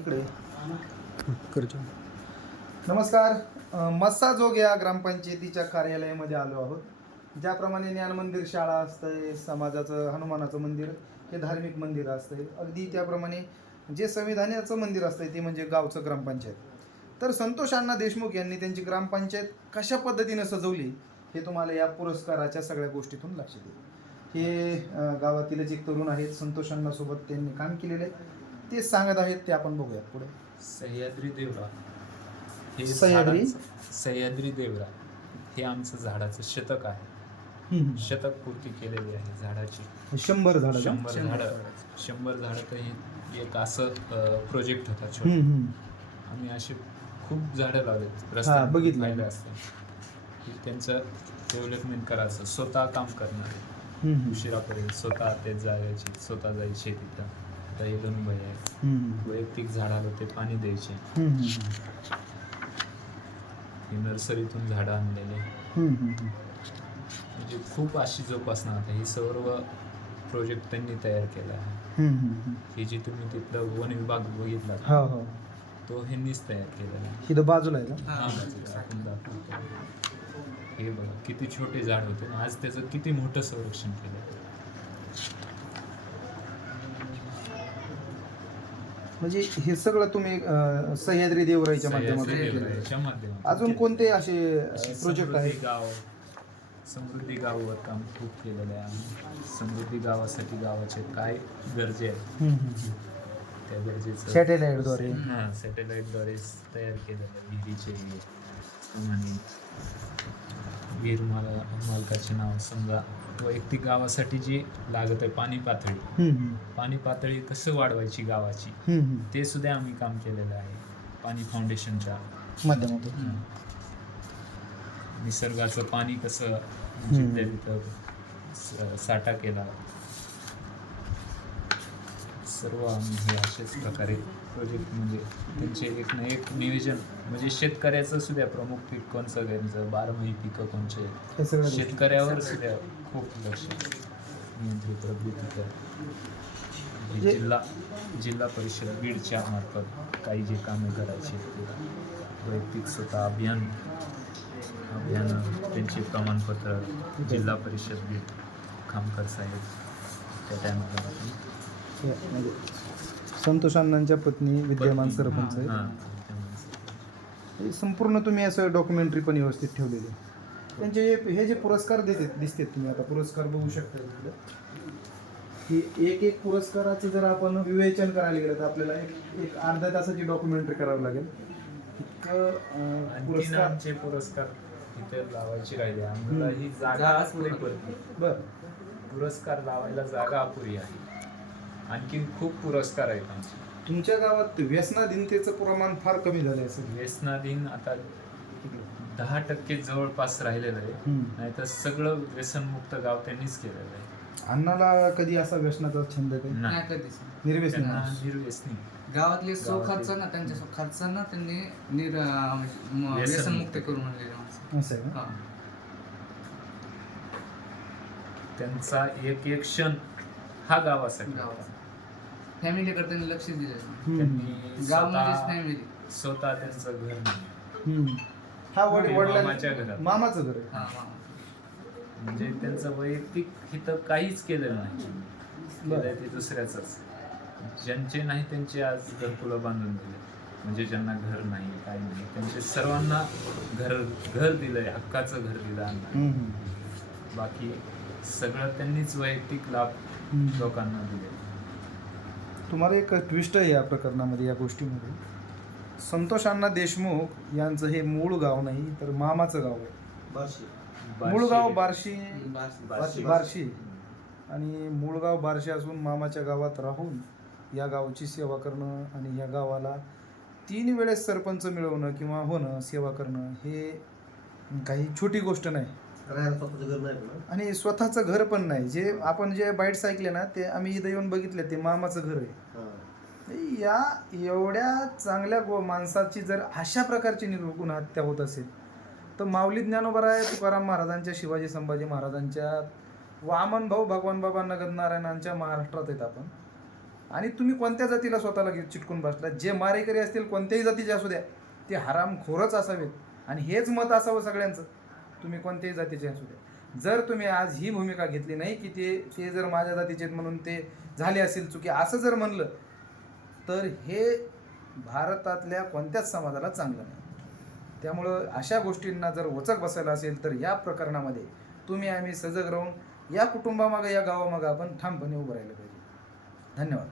इकडे. करतो. नमस्कार. अ, मस्साजोग या ग्रामपंचायतीच्या कार्यालयामध्ये आलो आहोत. ज्याप्रमाणे ज्ञान मंदिर शाळा असतंय समाजाचं हनुमानाचं मंदिर हे धार्मिक मंदिर असतंय अगदी त्याप्रमाणे जे संविधानाचं मंदिर असतंय ते म्हणजे गावचं ग्रामपंचायत. तर संतोष अण्णा देशमुख यांनी त्यांची ग्रामपंचायत कशा पद्धतीनं सजवली हे तुम्हाला या पुरस्काराच्या सगळ्या गोष्टीतून लक्षात येईल. हे गावातीलच एक तरुण आहेत संतोष अण्णासोबत त्यांनी काम केलेले आहे. ते सांगत आहेत ते आपण बघूयात पुढे. सह्याद्री देवरा हे सह्याद्री? झाडाचं- सह्याद्री देवरा हे आमचं झाडाचं शतक आहे. शतक पूर्ती केलेली आहे झाडाची. शंभर झाड शंभर झाडं. शंभर झाडं तर हे एक असं प्रोजेक्ट होता छोटा. आम्ही असे खूप झाडं लावलेत. रस्त्यावर बघितलं. पाहिलं असतं. की त्यांचं डेव्हलपमेंट करायचं. स्वतः काम करणार. उशिरापर्यंत स्वतः ते जायचे स्वतः जायचे शेतीत आता हे दोन भाई आहेत वैयक्तिक झाडाला ते पाणी द्यायचे. हे नर्सरीतून झाडं आणलेले. म्हणजे खूप अशी जोपासना आता. ही सर्व प्रोजेक्ट त्यांनी तयार केला आहे. हे जे तुम्ही तिथलं वन विभाग बघितला हा हो. तो ह्यांनीच तयार केलेला आहे. इथं बाजूला आहे का? हा. हे बघा किती छोटे झाड होते. आज त्याचं किती मोठं संरक्षण केलं. म्हणजे हे सगळं तुम्ही अं, सह्याद्री देवराईच्या माध्यमातून केलं. माध्यमातून अजून कोणते असे प्रोजेक्ट समृद्धी आहेत? गाव समृद्धी गावावर काम खूप केलेलं आहे आम्ही. समृद्धी गावासाठी गावाचे काय गरजे आहेत? त्या गरजेचं सॅटेलाइटद्वारे हा सॅटेलाइटद्वारे तयार केलेलं विहिरीचे आणि विहीर माल मालकाचे नाव समजा वैयक्तिक गावासाठी जे लागत आहे पाणी पातळी. पाणी पातळी कसं वाढवायची गावाची? ते सुद्धा आम्ही काम केलेलं आहे. पाणी फाउंडेशनच्या. माध्यमातून. निसर्गाचं पाणी कसं साठा केला. सर्व आम्ही हे अशाच प्रकारे प्रोजेक्ट म्हणजे त्यांचे एक ना एक नियोजन म्हणजे शेतकऱ्याचं सुद्धा प्रमुख पीक कोणचं घ्यायचं बारमाही पिकं कोणचे हे. शेतकऱ्यावर सुद्धा खूप लक्ष. नियंत्रित रब्बी जिल्हा जिल्हा परिषद बीडच्या मार्फत काही जे कामे करायची वैयक्तिक स्वतः अभियान अभियान त्यांचे प्रमाणपत्र जिल्हा परिषद बीड खामकर साहेब त्या टायमाला हे म्हणजे संतोष अण्णांच्या पत्नी विद्यमान सरपंच आहे हां संपूर्ण तुम्ही असं डॉक्युमेंटरी पण व्यवस्थित ठेवलेली आहे. त्यांचे हे हे जे पुरस्कार देते दिसतात तुम्ही आता पुरस्कार बघू शकता इकडं. की एक एक पुरस्काराचं जर आपण विवेचन करायला गेलं तर आपल्याला एक एक अर्ध्या तासाची डॉक्युमेंटरी करावी लागेल. इतकं अं, आणखीन पुरस्कार आमचे पुरस्कार इथे लावायचे राहिले आम्हाला ही जागा अपुरी बर. पुरस्कार लावायला जागा अपुरी आहे. आणखीन खूप पुरस्कार आहेत आमचे. तुमच्या गावात व्यसनाधीनतेचं प्रमाण फार कमी झालं असेल व्यसनाधीन आता दहा टक्के जवळपास राहिलेलं आहे. नाहीतर सगळं व्यसनमुक्त गाव त्यांनीच केलेलं आहे. अण्णाला कधी असा व्यसनाचा छंद काही? नाही. नाही कधीच निर्व्यसनी. त्यांना निर्व्यसनी. गावातले सो गावातले- खर्च ना त्यांच्या सो खर्चांना त्यांनी निर म- व्यसनमुक्त करून आणलेले माणसं असं आहे का? हा. त्यांचा एक एक क्षण हा गावासाठी. होता. फॅमिलीकडे त्यांनी लक्ष दिलं नाही. त्यांनी स्वतः फॅमिली स्वतः त्यांचं घर नाही हम्म. हा वड ते वडिलां मामाच्या घरात. मामाचं घर आहे हा. म्हणजे त्यांचं वैयक्तिक हित काहीच केलेलं नाही. केलंय ते दुसऱ्याच ज्यांचे नाही त्यांचे आज घरकुलं बांधून दिले म्हणजे ज्यांना घर नाही काही नाही त्यांचे सर्वांना घर घर दिलंय हक्काचं घर दिलं अण्णा हम्म. बाकी सगळं त्यांनीच वैयक्तिक लाभ हम्म. लोकांना दिले तुम्हाला एक ट्विस्ट आहे या प्रकरणामध्ये या गोष्टीमध्ये. संतोष अण्णा देशमुख यांचं हे मूळ गाव नाही तर मामाचं गाव आहे. मूळ गाव बार्शी. बार्शी. आणि मूळ गाव बार्शी असून मामाच्या गावात राहून या गावाची सेवा करणं आणि या गावाला तीन वेळेस सरपंच मिळवणं किंवा होणं सेवा करणं हे काही छोटी गोष्ट नाही. राहायला स्वतःचं घर नाही पण. आणि स्वतःचं घर पण नाही. जे आपण जे बाईट्स ऐकले ना ते आम्ही इथं येऊन बघितले ते मामाचं घर आहे. हा. या एवढ्या चांगल्या गो माणसाची जर अशा प्रकारची निर्गुण हत्या होत असेल तर माऊली ज्ञानोबराय तुकाराम महाराजांच्या शिवाजी संभाजी महाराजांच्या वामन भाऊ भगवान बाबा नगद नारायणांच्या महाराष्ट्रात आहेत आपण. आणि तुम्ही कोणत्या जातीला स्वतःला घेऊन चिटकून बसला जे मारेकरी असतील कोणत्याही जातीचे असू द्या ते हरामखोरच असावेत. आणि हेच मत असावं सगळ्यांचं. तुम्ही कोणत्याही जातीचे असू द्या. जर तुम्ही आज ही भूमिका घेतली नाही की ते ते जर माझ्या जातीचे आहेत म्हणून ते झाले असेल चुकी असं जर म्हणलं तर हे भारतातल्या कोणत्याच समाजाला चांगलं नाही. त्यामुळं अशा गोष्टींना जर वचक बसायला असेल तर या प्रकरणामध्ये तुम्ही आम्ही सजग राहून या कुटुंबामागं या गावामागं आपण ठामपणे उभं राहिलं पाहिजे. धन्यवाद.